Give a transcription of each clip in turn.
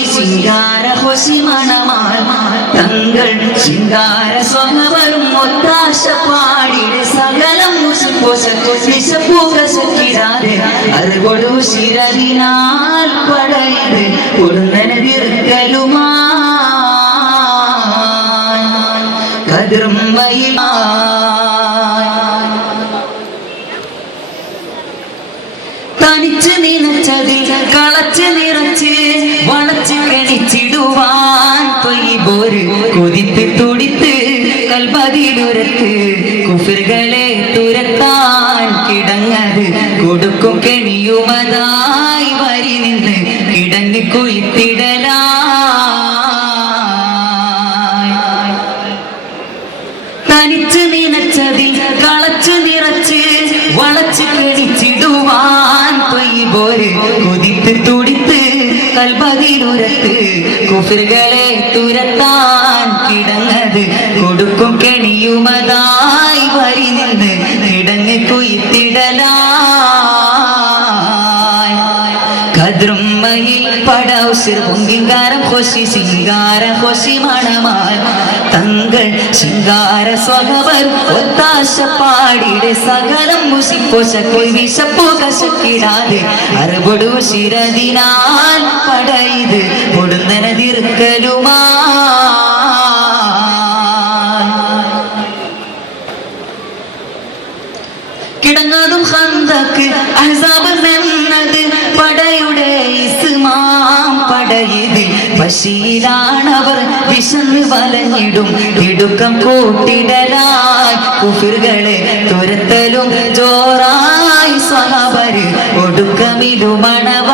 ഹോശി സിംഗാര ഹോശി മണമാൽ തങ്ങൾ ശിങ്കാര സ്വഹവരും ഒത്താശ പാടിയുടെ സകലം വിശപ്പൂകസക്കിടാതെ അറിവൊടു ശിരതിനാൽ പടയത് കൊടുന്നനതിർക്കലുമാ കതിർമയിൽ തനിച്ച് നിനച്ചതിൽ കളച്ച് നിറച്ച് വളച്ച് കണിച്ചിടുവാൻ തൊയ്പോര് കൊതിത്ത് തുടിത്ത് കൽപതിലുരത്ത് കുഫിറുകളെ തുരത്താൻ കിടങ്ങത് കൊടുക്കും കെണിയുമതായി വരി നിന്ന് കിടങ്ങി കൊയ്ത്തിടലാ തനിച്ച് നിനച്ചതിൽ കളച്ച് നിറച്ച് വളച്ച് കണിച്ചിടുവാൻ തൊയ്പോര് കൊതിത്ത് തുടിത്ത് കൽപതിലുരത്ത് കുഫിറുകളെ തുരത്താൻ കിടങ്ങത് കൊടുക്കും കെണിയുമതായി വരി നിന്ന് കിടങ്ങി കൊയ്ത്തിടലായി കദ്രുമ്മയിൽ പടൗസിർ പൊങ്കിങ്കാരം ഹോശി സിംഗാര ഹോശി മണമാൽ തങ്ങൾ ശിങ്കാര സ്വഹവർ ഒത്താശ പാടിയുടെ സകലം മുസിപ്പോശക്ക് വിശപ്പുകശക്കിടാതെ അറിവൊടു ശിരതിനാൽ പടയത് കൊടുന്നനതിർക്കലുമാ കിടങ്ങതും ഹന്തക്ക് അഹ്സാബ് എന്നത് പടയുടെ ഇസ്മാം പടയത് പശീലാണവർ വിശന്ന് വലഞ്ഞിടും ഇടുക്കം കൂട്ടിടലായി കുഫിറുകളെ തുരത്തലും ജോറായി സ്വഹബര് ഒടുക്കമിലുമണവായി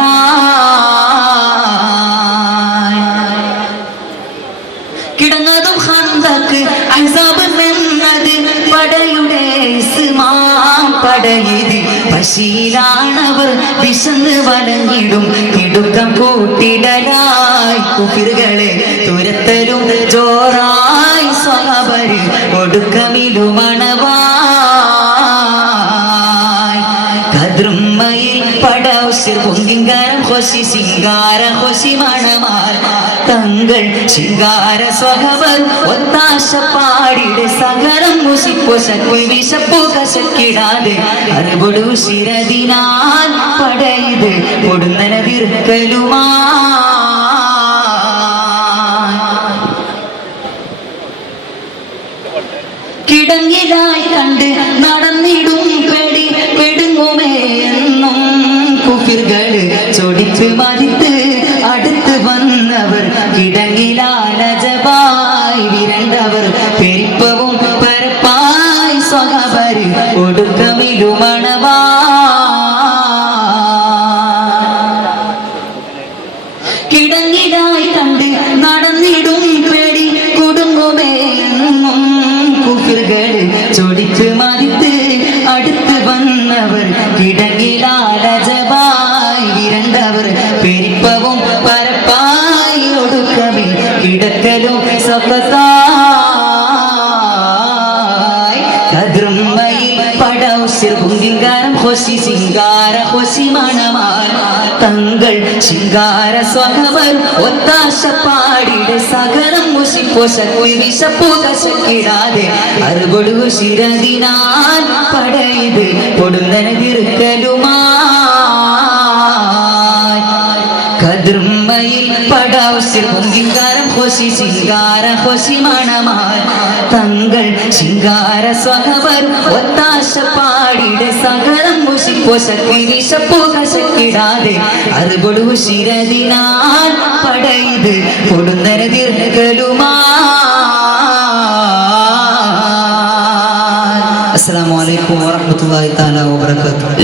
കിടങ്ങതും ഹന്തക്ക് അഹ്സാബ് എന്നത് പടയുടെ ഇസ്മാം പടയത് പശീലാണവർ വിശന്ന് വലഞ്ഞിടും ഇടുക്കം കൂട്ടിടലായി കുഫിറുകളെ തുരത്തലും ജോറായി സ്വഹബര് ഒടുക്കമിലുമണവായി കദ്രുമ്മയിൽ പടൗസിർ പൊങ്കിങ്കാരം ഹോശി സിംഗാര ഹോശി മണമാൽ തങ്ങൾ ശിങ്കാര സ്വഹവർ ഒത്താശ പാടിയുടെ സകലം മുസിപ്പോശക്ക് വിശപ്പുകശക്കിടാതെ അറിവൊടു ശിരതിനാൽ പടയത് കൊടുന്നനതിർക്കലുമാ കിടങ്ങിലായി കണ്ട് നടന്നിടും പെടുങ്ങുമേ എന്നും കുഫിറുകള് ചൊടിച്ച് മതിത്ത് അടുത്ത് വന്നവർ കിടങ്ങിലാലജപായി വിരണ്ടവർ പെരിപ്പവും പരപ്പായി സ്വഹബര് ഒടുക്കമിലുമണവാ കിടങ്ങിലായി കണ്ട് നടന്നിടും പേടി കൊടുങ്ങുമേ എന്നും കുഫിറുകള് ചൊടിച്ച് മതിത്ത് അടുത്ത് വന്നവർ കിടങ്ങിലാലജപായി വിരണ്ടവർ പെരിപ്പവും പരപ്പായി ഒടുക്കമിൽ കിടക്കലും സ്വകത്തായി കദ്രുമ്മയിൽ പടൗസിർ പൊങ്കിങ്കാരം ഹോശി സിംഗാര ഹോശി മണമാൽ തങ്ങൾ ശിങ്കാര സ്വഹവർ ഒത്താശ പാടിയുടെ സകലം മുസിപ്പോശക്ക് വിശപ്പുകശക്കിടാതെ അറിവൊടു ശിരതിനാൽ പടയത് കൊടുന്നനതിർക്കലുമാ കദ്രുമ്മയിൽ പടൗസിർ പൊങ്കിങ്കാരം ഹോശി സിംഗാര ഹോശി മണമാൽ തങ്ങൾ ശിങ്കാര സ്വഹവർ ഒത്താശ പാടിയുടെ സകലം മുസിപ്പോശക്ക് വിശപ്പുകശക്കിടാതെ അറിവൊടു ശിരതിനാൽ പടയത് കൊടുന്നനതിർക്കലുമാ. അസ്സലാമു അലൈക്കും വറഹ്മത്തുള്ളാഹി തആല വബറകാതുഹു.